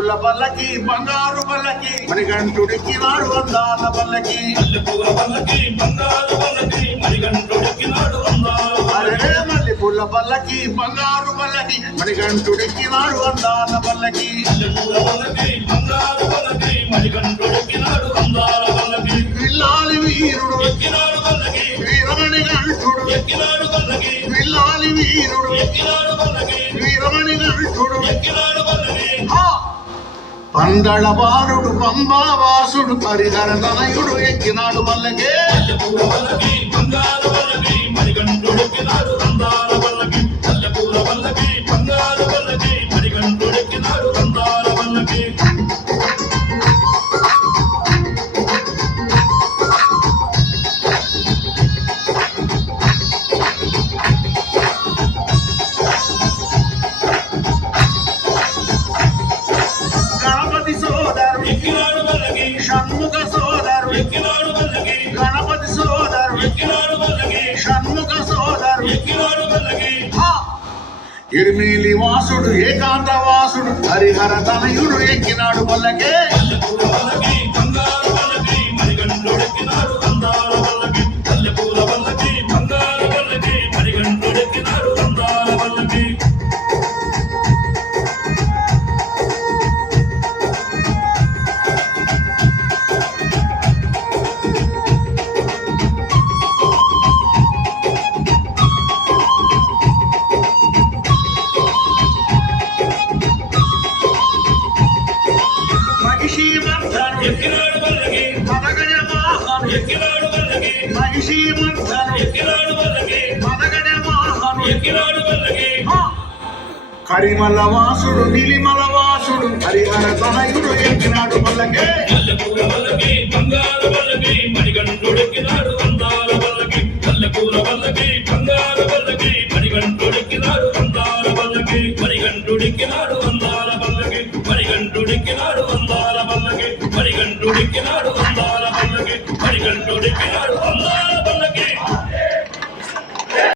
పూల పల్లకి బంగారు పల్లకి మణికంఠుడికి నాడు అందాల పల్లకి అరే మల్లె పూల పల్లకి బంగారు పల్లకి మణికంఠుడికి నాడు అందాల పల్లకి విల్లాలి వీరుడు వీరమణి కంఠుడు విల్లాలి వీరుడు వీరమణి కంఠుడు పందళ బాలుడు పంబావాసుడు హరిహర తనయుడు ఎక్కినాడు మల్లకే షణ్ముఖ సోదరు గణపతి సోదరు షణ్ముఖ సోదరు ఇర్మేలి వాసుడు ఏకాంత వాసుడు హరిహర తనయుడు ఎక్కినాడు పల్లకే కరిమల వాసుడు నిలిమల వాసుడు హరిహర తనయుడు ఎక్కినాడు పల్లకే మరిగంటుడిక్కినాడు అందాల పల్లకి